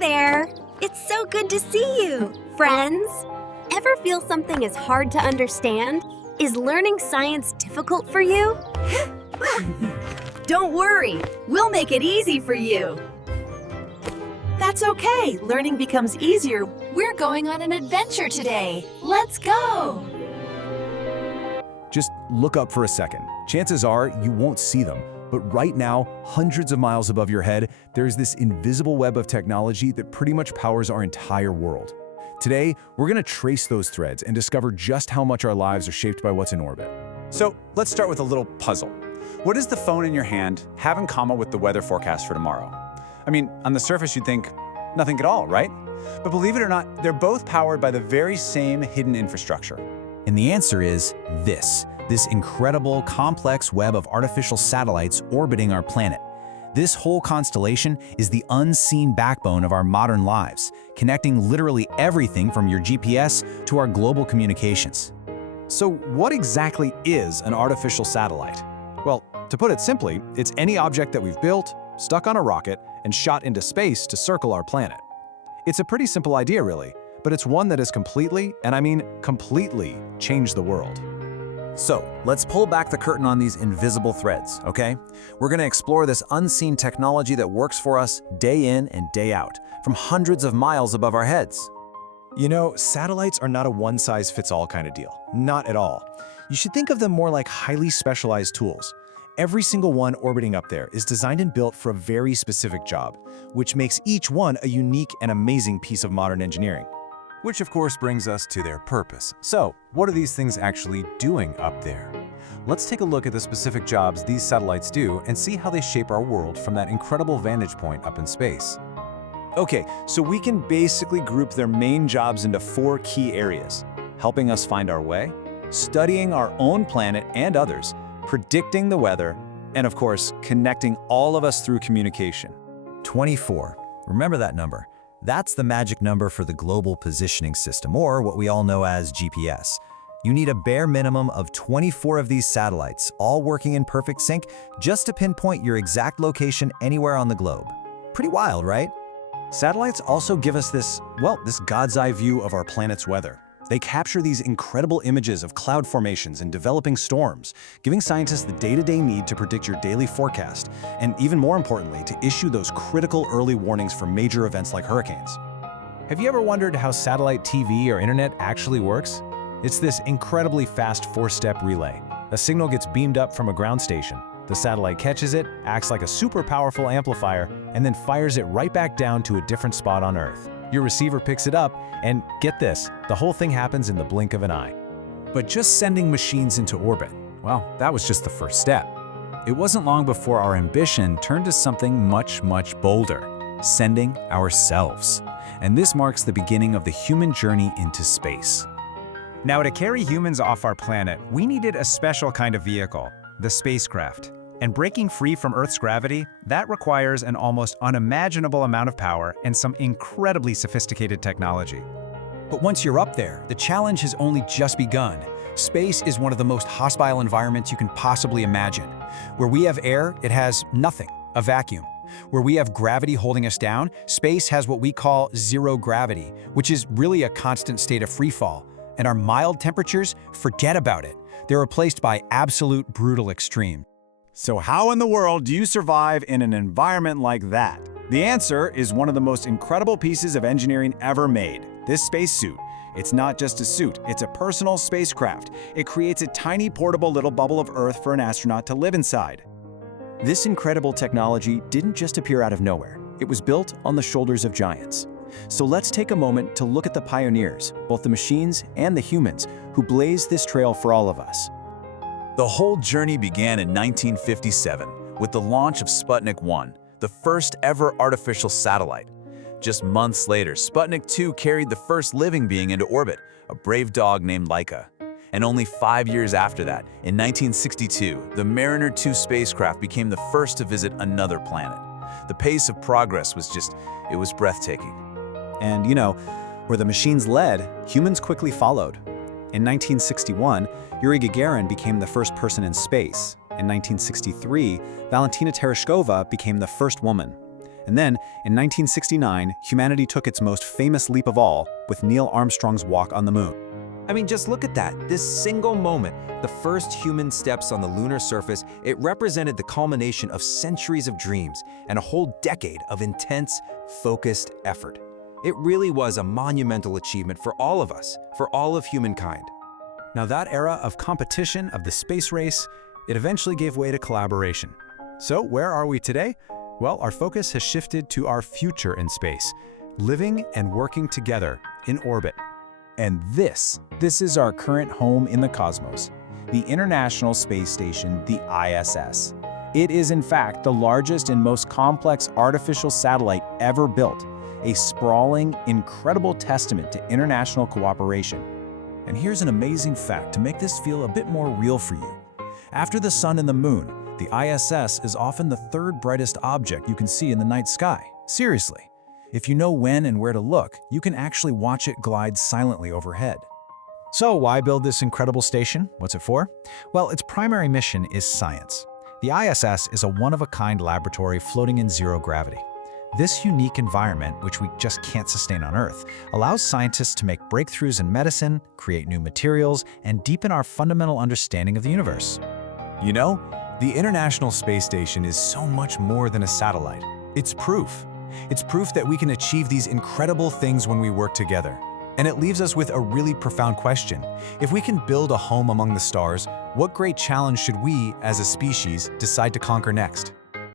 there! It's so good to see you, friends! Ever feel something is hard to understand? Is learning science difficult for you? Don't worry, we'll make it easy for you. That's okay, learning becomes easier. We're going on an adventure today. Let's go! Just look up for a second. Chances are you won't see them, but right now, hundreds of miles above your head, there's this invisible web of technology that pretty much powers our entire world. Today, we're going to trace those threads and discover just how much our lives are shaped by what's in orbit. So let's start with a little puzzle. What does the phone in your hand have in common with the weather forecast for tomorrow? I mean, on the surface you'd think nothing at all, right? But believe it or not, they're both powered by the very same hidden infrastructure. And the answer is this incredible, complex web of artificial satellites orbiting our planet. This whole constellation is the unseen backbone of our modern lives, connecting literally everything from your GPS to our global communications. So what exactly is an artificial satellite? Well, to put it simply, it's any object that we've built, stuck on a rocket, and shot into space to circle our planet. It's a pretty simple idea, really, but it's one that has completely, and I mean completely, changed the world. So, let's pull back the curtain on these invisible threads, okay? We're going to explore this unseen technology that works for us day in and day out, from hundreds of miles above our heads. You know, satellites are not a one-size-fits-all kind of deal. Not at all. You should think of them more like highly specialized tools. Every single one orbiting up there is designed and built for a very specific job, which makes each one a unique and amazing piece of modern engineering. Which of course brings us to their purpose. So, what are these things actually doing up there? Let's take a look at the specific jobs these satellites do and see how they shape our world from that incredible vantage point up in space. Okay, so we can basically group their main jobs into 4 key areas: helping us find our way, studying our own planet and others, predicting the weather, and of course, connecting all of us through communication. 24. Remember that number. That's the magic number for the Global Positioning System, or what we all know as GPS. You need a bare minimum of 24 of these satellites, all working in perfect sync, just to pinpoint your exact location anywhere on the globe. Pretty wild, right? Satellites also give us this God's eye view of our planet's weather. They capture these incredible images of cloud formations and developing storms, giving scientists the day-to-day need to predict your daily forecast, and even more importantly, to issue those critical early warnings for major events like hurricanes. Have you ever wondered how satellite TV or internet actually works? It's this incredibly fast 4-step relay. A signal gets beamed up from a ground station. The satellite catches it, acts like a super powerful amplifier, and then fires it right back down to a different spot on Earth. Your receiver picks it up, and get this, the whole thing happens in the blink of an eye. But just sending machines into orbit, well, that was just the first step. It wasn't long before our ambition turned to something much, much bolder: sending ourselves. And this marks the beginning of the human journey into space. Now, to carry humans off our planet, we needed a special kind of vehicle, the spacecraft. And breaking free from Earth's gravity, that requires an almost unimaginable amount of power and some incredibly sophisticated technology. But once you're up there, the challenge has only just begun. Space is one of the most hostile environments you can possibly imagine. Where we have air, it has nothing, a vacuum. Where we have gravity holding us down, space has what we call zero gravity, which is really a constant state of free fall. And our mild temperatures, forget about it. They're replaced by absolute brutal extremes. So how in the world do you survive in an environment like that? The answer is one of the most incredible pieces of engineering ever made, this spacesuit. It's not just a suit, it's a personal spacecraft. It creates a tiny portable little bubble of Earth for an astronaut to live inside. This incredible technology didn't just appear out of nowhere. It was built on the shoulders of giants. So let's take a moment to look at the pioneers, both the machines and the humans, who blazed this trail for all of us. The whole journey began in 1957 with the launch of Sputnik 1, the first ever artificial satellite. Just months later, Sputnik 2 carried the first living being into orbit, a brave dog named Laika. And only 5 years after that, in 1962, the Mariner 2 spacecraft became the first to visit another planet. The pace of progress was breathtaking. And you know, where the machines led, humans quickly followed. In 1961, Yuri Gagarin became the first person in space. In 1963, Valentina Tereshkova became the first woman. And then, in 1969, humanity took its most famous leap of all with Neil Armstrong's walk on the moon. I mean, just look at that. This single moment, the first human steps on the lunar surface, it represented the culmination of centuries of dreams and a whole decade of intense, focused effort. It really was a monumental achievement for all of us, for all of humankind. Now that era of competition, of the space race, it eventually gave way to collaboration. So where are we today? Well, our focus has shifted to our future in space, living and working together in orbit. And this is our current home in the cosmos, the International Space Station, the ISS. It is in fact the largest and most complex artificial satellite ever built, a sprawling, incredible testament to international cooperation. And here's an amazing fact to make this feel a bit more real for you. After the sun and the moon, the ISS is often the third brightest object you can see in the night sky. Seriously. If you know when and where to look, you can actually watch it glide silently overhead. So why build this incredible station? What's it for? Well, its primary mission is science. The ISS is a one-of-a-kind laboratory floating in zero gravity. This unique environment, which we just can't sustain on Earth, allows scientists to make breakthroughs in medicine, create new materials, and deepen our fundamental understanding of the universe. You know, the International Space Station is so much more than a satellite. It's proof. It's proof that we can achieve these incredible things when we work together. And it leaves us with a really profound question. If we can build a home among the stars, what great challenge should we, as a species, decide to conquer next?